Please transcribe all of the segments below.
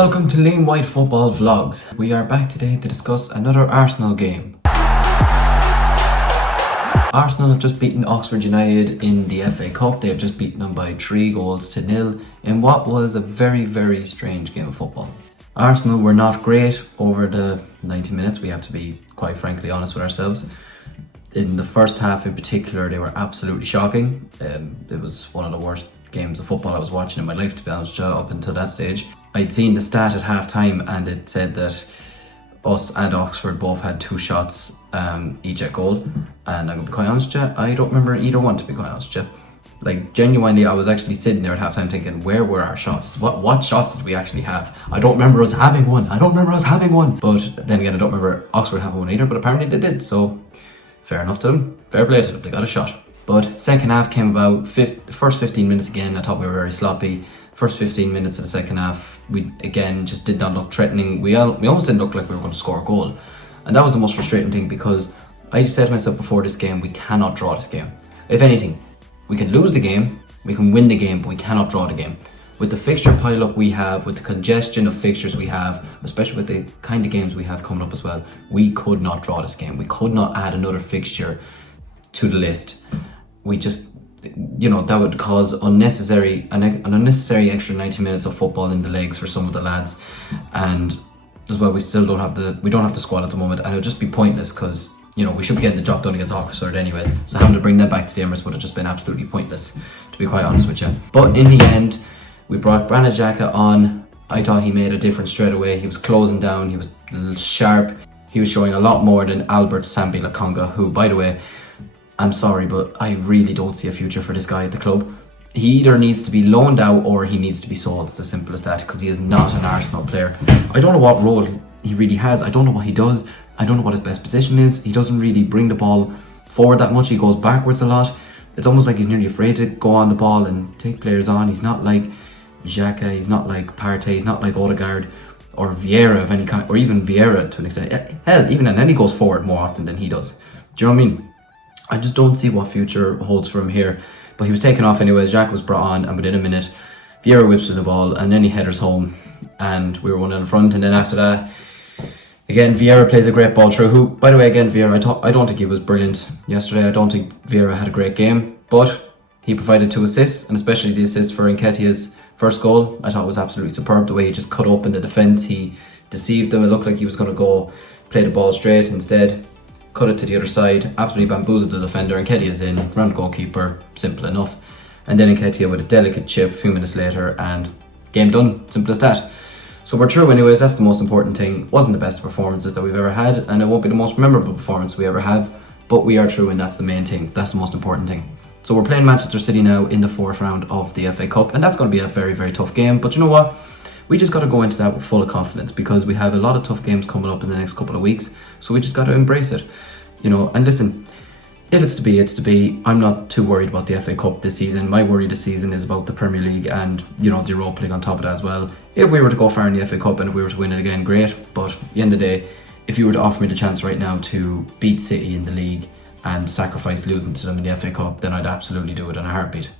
welcome to Lean White Football Vlogs. We are back today to discuss another Arsenal game. Arsenal have just beaten Oxford United in the FA Cup. They have just beaten them by 3-0 in what was a very strange game of football. Arsenal were not great over the 90 minutes. We have to be quite frankly honest with ourselves. In the first half in particular, they were absolutely shocking. It was one of the worst games of football I was watching in my life, to be honest, up until that stage. I'd seen the stat at half time and it said that us and Oxford both had 2 shots each at goal, and I'm gonna be quite honest with you, I don't remember either one, to be quite honest with you. Like, genuinely, I was actually sitting there at half time thinking, where were our shots? What shots did we actually have? I don't remember us having one. But then again, I don't remember Oxford having one either, but apparently they did, so fair enough to them. Fair play to them, they got a shot. But second half came about, the first 15 minutes again, I thought we were very sloppy. First 15 minutes of the second half, we again just did not look threatening. We almost didn't look like we were going to score a goal. And that was the most frustrating thing, because I said to myself before this game, we cannot draw this game. If anything, we can lose the game, we can win the game, but we cannot draw the game. With the fixture pile-up we have, with the congestion of fixtures we have, especially with the kind of games we have coming up as well, we could not draw this game. We could not add another fixture to the list. We just, that would cause an unnecessary extra 90 minutes of football in the legs for some of the lads. And as well, we don't have the squad at the moment, and it would just be pointless, because we should be getting the job done against Oxford anyways, so having to bring them back to the Emirates would have just been absolutely pointless, to be quite honest with you. But in the end, we brought Granit Xhaka on. I thought he made a difference straight away. He was closing down, he was a little sharp, he was showing a lot more than Albert Sambi Lokonga, who, by the way, I'm sorry, but I really don't see a future for this guy at the club. He either needs to be loaned out or he needs to be sold. It's as simple as that, because he is not an Arsenal player. I don't know what role he really has. I don't know what he does. I don't know what his best position is. He doesn't really bring the ball forward that much. He goes backwards a lot. It's almost like he's nearly afraid to go on the ball and take players on. He's not like Xhaka, he's not like Partey, he's not like Odegaard or Vieira of any kind, or even Vieira to an extent. Hell, even then he goes forward more often than he does. Do you know what I mean? I just don't see what future holds for him here. But he was taken off anyways. Xhaka was brought on, and within a minute, Vieira whips with the ball, and then he headers home, and we were 1 in front. And then after that, again, Vieira plays a great ball through. Who, by the way, again, Vieira, I don't think he was brilliant yesterday. I don't think Vieira had a great game, but he provided 2 assists, and especially the assist for Nketiah's first goal. I thought was absolutely superb. The way he just cut open the defence, he deceived them. It looked like he was going to go play the ball straight. Instead, cut it to the other side, absolutely bamboozled the defender. Nketiah's in, round goalkeeper, simple enough. And then Nketiah with a delicate chip a few minutes later, and game done, simple as that. So we're through anyways, that's the most important thing. Wasn't the best performances that we've ever had, and it won't be the most memorable performance we ever have, but we are through, and that's the main thing. That's the most important thing. So we're playing Manchester City now in the 4th round of the FA Cup, and that's going to be a very tough game. But you know what? We just got to go into that with full of confidence, because we have a lot of tough games coming up in the next couple of weeks, so we just got to embrace it. And listen, if it's to be, it's to be. I'm not too worried about the FA Cup this season. My worry this season is about the Premier League and, the Europa League on top of that as well. If we were to go far in the FA Cup and if we were to win it again, great. But at the end of the day, if you were to offer me the chance right now to beat City in the league and sacrifice losing to them in the FA Cup, then I'd absolutely do it in a heartbeat,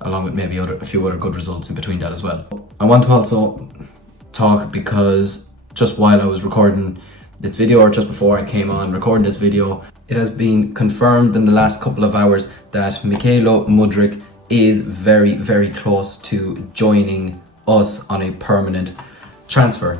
along with maybe a few other good results in between that as well. I want to also talk, because just while I was recording this video, or just before I came on recording this video, it has been confirmed in the last couple of hours that Mykhailo Mudryk is very close to joining us on a permanent transfer.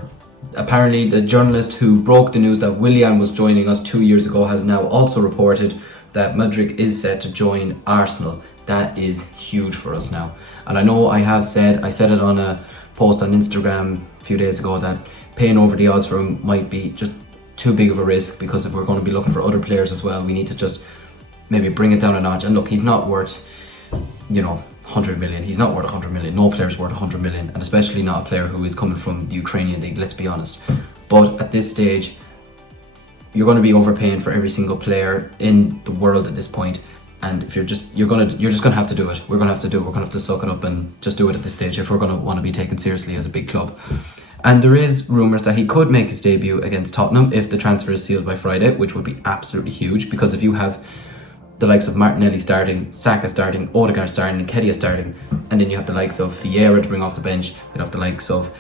Apparently, the journalist who broke the news that Willian was joining us 2 years ago has now also reported that Mudryk is set to join Arsenal. That is huge for us now. And I know I said it on a post on Instagram a few days ago, that paying over the odds for him might be just too big of a risk, because if we're going to be looking for other players as well, we need to just maybe bring it down a notch. And look, he's not worth 100 million. He's not worth 100 million. No player's worth 100 million, and especially not a player who is coming from the Ukrainian league, let's be honest. But at this stage, you're going to be overpaying for every single player in the world at this point, and if you're just going to have to do it. We're going to have to do it. We're going to have to suck it up and just do it at this stage if we're going to want to be taken seriously as a big club. And there is rumours that he could make his debut against Tottenham if the transfer is sealed by Friday, which would be absolutely huge, because if you have the likes of Martinelli starting, Saka starting, Odegaard starting, and Nketiah starting, and then you have the likes of Vieira to bring off the bench, you have the likes of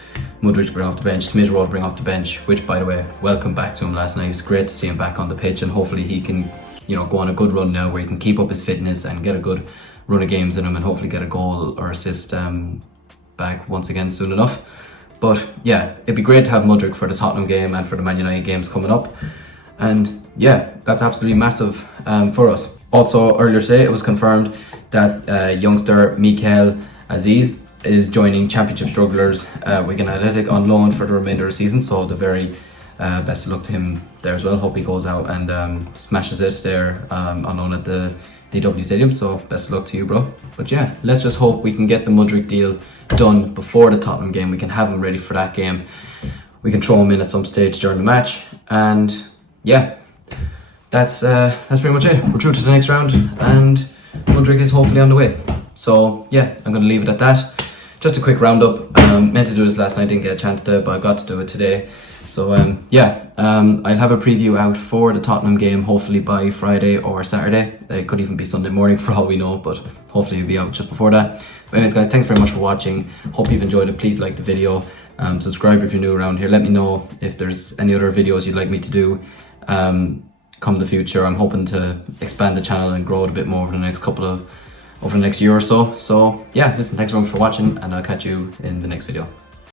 Mudryk to bring off the bench, Smith Rowe to bring off the bench, which, by the way, welcome back to him last night. It was great to see him back on the pitch, and hopefully he can, you know, go on a good run now where he can keep up his fitness and get a good run of games in him, and hopefully get a goal or assist back once again soon enough. But yeah, it'd be great to have Mudryk for the Tottenham game and for the Man United games coming up. And yeah, that's absolutely massive for us. Also, earlier today, it was confirmed that youngster Mikel Aziz is joining Championship strugglers Wigan Athletic on loan for the remainder of the season. So the very best of luck to him there as well. Hope he goes out and smashes it there on loan at the DW Stadium. So best of luck to you, bro. But yeah, let's just hope we can get the Mudryk deal done before the Tottenham game. We can have him ready for that game. We can throw him in at some stage during the match, and yeah, that's pretty much it. We're through to the next round, and Mudryk is hopefully on the way. So yeah, I'm going to leave it at that. Just a quick roundup. Meant to do this last night, didn't get a chance to, but I got to do it today. So I'll have a preview out for the Tottenham game hopefully by Friday or Saturday. It could even be Sunday morning for all we know, but hopefully it'll be out just before that. But anyways, guys, thanks very much for watching. Hope you've enjoyed it. Please like the video. Subscribe if you're new around here. Let me know if there's any other videos you'd like me to do come the future. I'm hoping to expand the channel and grow it a bit more over the next year or so. So yeah, listen, thanks very much for watching, and I'll catch you in the next video.